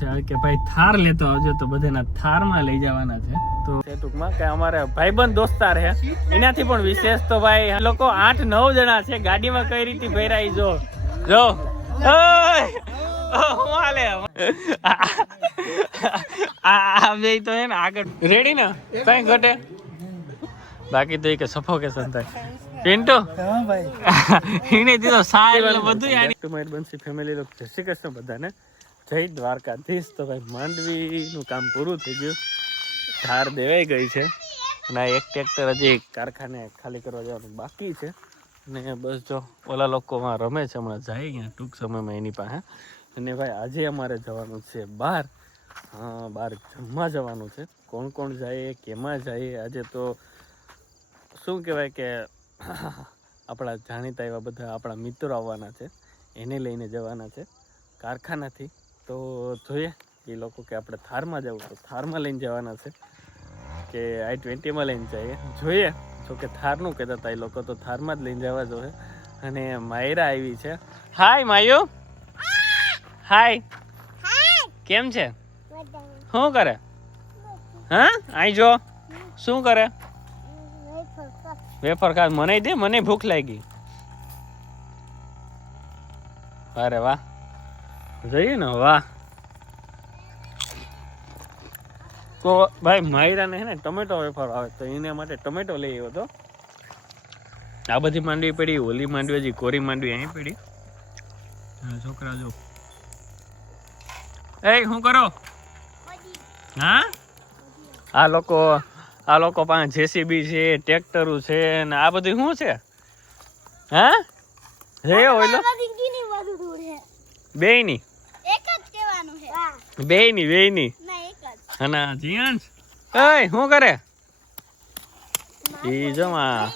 કે ભાઈ થાર લેતો આવજો તો બધાના થારમાં લઈ જવાના છે. તો એ ટૂંકમાં કે અમારે ભાઈબંધ દોસ્તાર છે. એનાથી પણ વિશેષ તો ભાઈ લોકો આઠ નવ જણા છે. ગાડીમાં કઈ રીતે ભેરાઈ જો. જો. બાકી તો કે સફોકેશન થાય પિન્ટુ? એને દીધો સાહેબ બધું ટુમાઈટ ફેમિલી લોકો જય શ્રી કૃષ્ણ બધાને. જય દ્વારકાધીશ. તો ભાઈ માંડવીનું કામ પૂરું થઈ ગયું. ધાર દેવાઈ ગઈ છે. અને એક ટ્રેક્ટર હજી કારખાને ખાલી કરવા જવાનું બાકી છે. અને બસ જો ઓલા લોકોમાં રમે છે. હમણાં જાય અહીંયા ટૂંક સમયમાં એની પાસે. અને ભાઈ આજે અમારે જવાનું છે બહાર બહાર જમવા જવાનું છે. કોણ કોણ જાય, કેમાં જાય, આજે તો શું કહેવાય કે આપણા જાણીતા એવા બધા આપણા મિત્રો આવવાના છે. એને લઈને જવાના છે. કારખાનાથી તો જોઈએ એ લોકો કે આપણે થારમાં જવું તો થારમાં લઈને જવાના છે કે આઈ ટ્વેન્ટીમાં લઈને જઈએ. જોઈએ જો કે થારનું કહેતા હતા એ લોકો તો થારમાં જ લઈને જવા જોઈએ. અને માયરા આવી છે. હાય માયુ. હાય કેમ છે? શું કરે? હા? આઈ જો. શું કરે? વેફર ખા મને દે, મને ભૂખ લાગી. અરે વાહ. જોઈએ ને વાહ. તો ભાઈ માયરાને હે ને ટમેટો વેફર આવે તો એને માટે ટમેટો લઈ આવ્યો હતો. આ બધી માંડવી પડી ઓલી માંડવી હજી કોરી માંડવી અહીં પડી. છોકરા જો. એ શું કરો? હા? આ લોકો આ લોકો પાસે જેસીબી છે ટ્રેક્ટરો છે ને આ બધું શું છે? હા? જયો ઓઈલો બેયની બે ની અને જીયાંશ એ શું કરે? ઈ જમા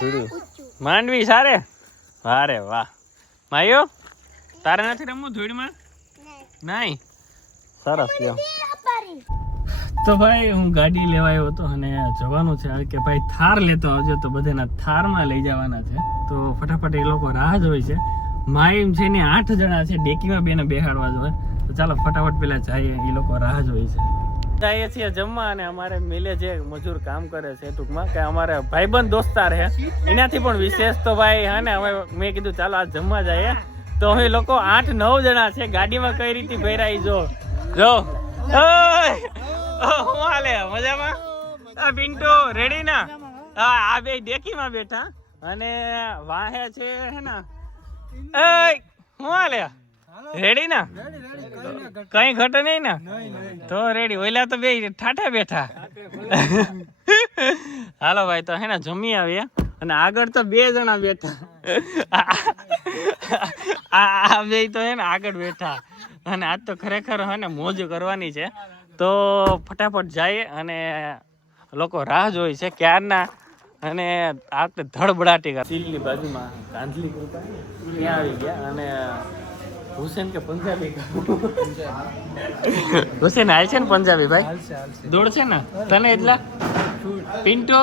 થોડું માંડવી સારે? વારે વાહ. માયો તારે નથી રમવું ધૂળમાં? નહીં. સરસ લ્યો. તો ભાઈ હું ગાડી લેવા આવ્યો હતો અને જવાનું છે. કે ભાઈ થાર લેતો આવજો. તો બધાના થારમાં લઈ જવાના છે. તો ફટાફટ એ લોકો રાહ જોઈ છે. માયમ છે ને આઠ જણા છે. ડેકીમાં બેને બેહાડવા જોઈએ તો ચાલો ફટાફટ પેલા જઈએ એ લોકો રાહ જોઈ છે. જઈએ છીએ જમવા અને અમારે મિલે જે મજૂર કામ કરે છે ટૂંકમાં, કે અમારે ભાઈબંધ દોસ્તાર છે. એનાથી પણ વિશેષ તો ભાઈ હા ને, હવે મેં કીધું ચાલો આ જમવા જઈએ. તો અમે લોકો આઠ નવ જણા છે, ગાડીમાં કઈ રીતે ભેરાઈ જો. જો. હું હાલે? મજામાં? આ પિન્ટુ રેડી ના? હા, આ બે ડેકીમાં બેઠા. અને વાહે છે, હે ને? એ હું હાલે? રેડી ના? કઈ ઘટે નહીં ને? તો રેડી ઓલા તો બે ઠાઠા બેઠા. હાલો ભાઈ તો હે ને જમી આવીએ. અને આગળ તો બે જણા બેઠા. આ આ બે તો હે ને આગળ બેઠા. અને આજ તો ખરેખર હે ને મોજ કરવાની છે. તો ફટાફટ જાય અને લોકો રાહ જોઈ છે ક્યારના. અને આ વખતે ધડબડાટી કરી. સીલની બાજુમાં કાંધલી કૃપા ત્યાં આવી ગયા અને હુસેન કે પંજાબી? હુસેન હાલ છે ને પંજાબી ભાઈ? દોડ છે ને? તને એટલા? પિન્ટો?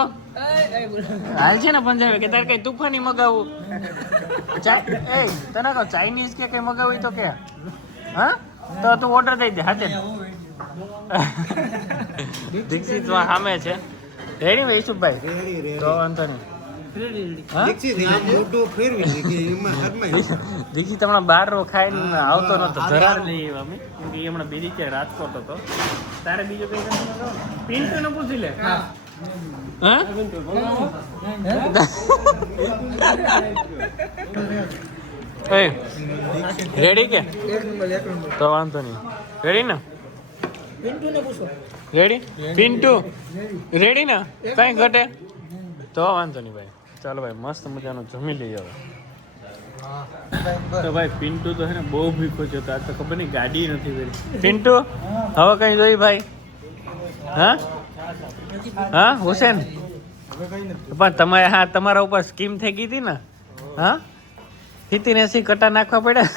હાલ છે ને પંજાબી કે તારે કઈ તુફાની મગાવું? ચા- એ તને કહો ચાઇનીઝ કે કઈ મગાવી તો કે? હા? તો તું ઓર્ડર દઈ દે હાથે. દીક્ષિત સામે છે. રેડી ભાઈ ઈસુભાઈ તો વાંધો નહીં? દીક્ષિત હમણાં બાર રો ખાઈને આવતો નતો ધરાર લઈ આવ્યા અમે. કેમ કે હમણાં રાજકોટ હતો. તારે બીજો કઈ પિન્ટુ ને પૂછી લે. હા. એ રેડી કે? તો વાંધો નહીં. રેડી ને? રેડી પિન્ટુ રેડી ને? કઈ ઘટે? તો વાંધો નહીં ભાઈ. ચાલો ભાઈ મસ્ત મજાનું જમી લઈએ હવે. તો ભાઈ પિન્ટુ તો હે ને બહુ ભીખો છે તો આ તો ખબર નહીં ગાડી નથી કરી પિન્ટુ હવે કઈ જોઈ ભાઈ? હા? હા હુસેન? પણ તમે હા તમારા ઉપર સ્કીમ થઈ ગઈ હતી ને? હા? હિતીને એસી કટા નાખવા પડ્યા?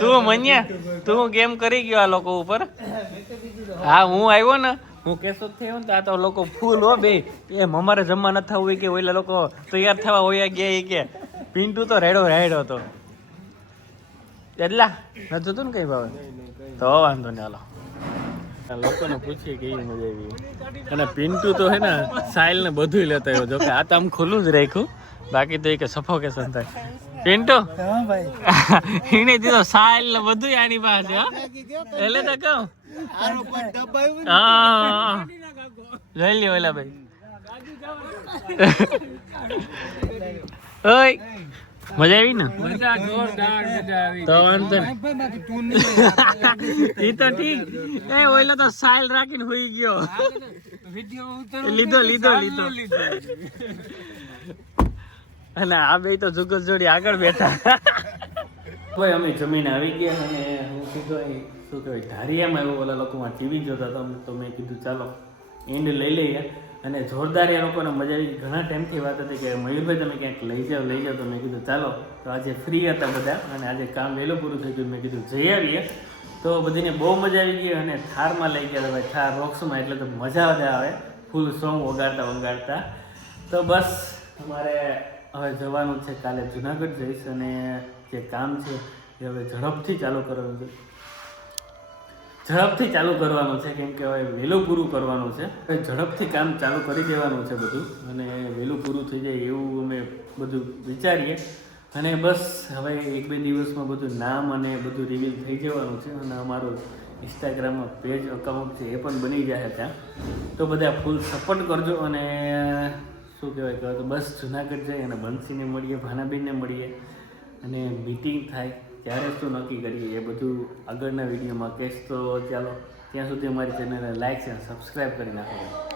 તું મન્યા તું ગેમ કરી ગયો આ લોકો ઉપર? હા હું આવ્યો ને હું કેસો થયો ને આ તો લોકો ફૂલ હો બે એમ અમારે જમવા ન થવું હોય કે ઓલા લોકો તૈયાર થવા હોય ગયા એ કે. પિન્ટુ તો રેડો રેડો હતો. એટલા? નથી જોતું ને કઈ ભાવે? તો વાંધો નહીં, હાલો. લોકોને પૂછીએ કેવી મજા આવી. અને પિન્ટુ તો હે ને સાયલ ને બધું લેતા આવ્યો. જો કે આ તો આમ ખુલ્લું જ રાખ્યું. બાકી તો એ કે સફોકેશન થાય. પિન્ટુ એને દીધો સાઈલ ને બધું આની પાસે હા. એટલે તો કહું. હા લઈ લ્યો ઓલા ભાઈ. ઓય મજા આવી ને? મજા જોરદાર મજા આવી. તો વાંધો નહીં. તો ઠીક. એ ઓલા તો સાઈલ રાખીને હોઈ ગયો. વિડિયો લીધો લીધો. લીધો? અને આ બે તો જુગલ જોડી આગળ બેઠા. કોઈ અમે જમીન આવી ગયા અને હું કીધું શું કહેવાય, ધારિયામાં એવું ઓલા લોકોમાં ટીવી જોતા હતા તો મેં કીધું, ચાલો એન્ડ લઈ લઈએ. અને જોરદાર એ લોકોને મજા આવી. ઘણા ટાઈમથી વાત હતી કે, મયુરભાઈ, તમે ક્યાંક લઈ જાઓ લઈ જાઓ. તો મેં કીધું, ચાલો. તો આજે ફ્રી હતા બધા અને આજે કામ વહેલું પૂરું થઈ ગયું. મેં કીધું, જઈ આવીએ. તો બધીને બહુ મજા આવી ગઈ અને થારમાં લઈ ગયા ભાઈ. થાર રોક્સમાં એટલે તો મજા જ આવે. ફૂલ સોંગ વગાડતા વગાડતા. તો બસ, અમારે હવે જવાનું છે કાલે જુનાગઢ જઈશ અને જે કામ છે એ હવે ઝડપથી ચાલુ કરવાનું છે. ઝડપથી ચાલુ કરવાનું છે, કેમ કે હવે વહેલું પૂરું કરવાનું છે. ઝડપથી કામ ચાલુ કરી દેવાનું છે બધું અને વહેલું પૂરું થઈ જાય એવું અમે બધું વિચારીએ. અને બસ હવે એક બે દિવસમાં બધું નામ અને બધું રિવીલ થઈ જવાનું છે અને અમારું ઇન્સ્ટાગ્રામમાં પેજ અકાઉન્ટ છે એ પણ બની જાય ત્યાં. તો બધા ફૂલ સપોર્ટ કરજો અને શું કહેવાય કહો તો બસ જુનાગઢ જઈએ અને બંસીને મળીએ, ભાનાબેનને મળીએ અને મિટિંગ થાય, ત્યારે શું નક્કી કરીએ. એ બધું આગળના વિડીયોમાં કહેશ. તો ચાલો, ત્યાં સુધી અમારી ચેનલને લાઇક અને સબસ્ક્રાઈબ કરી નાખો.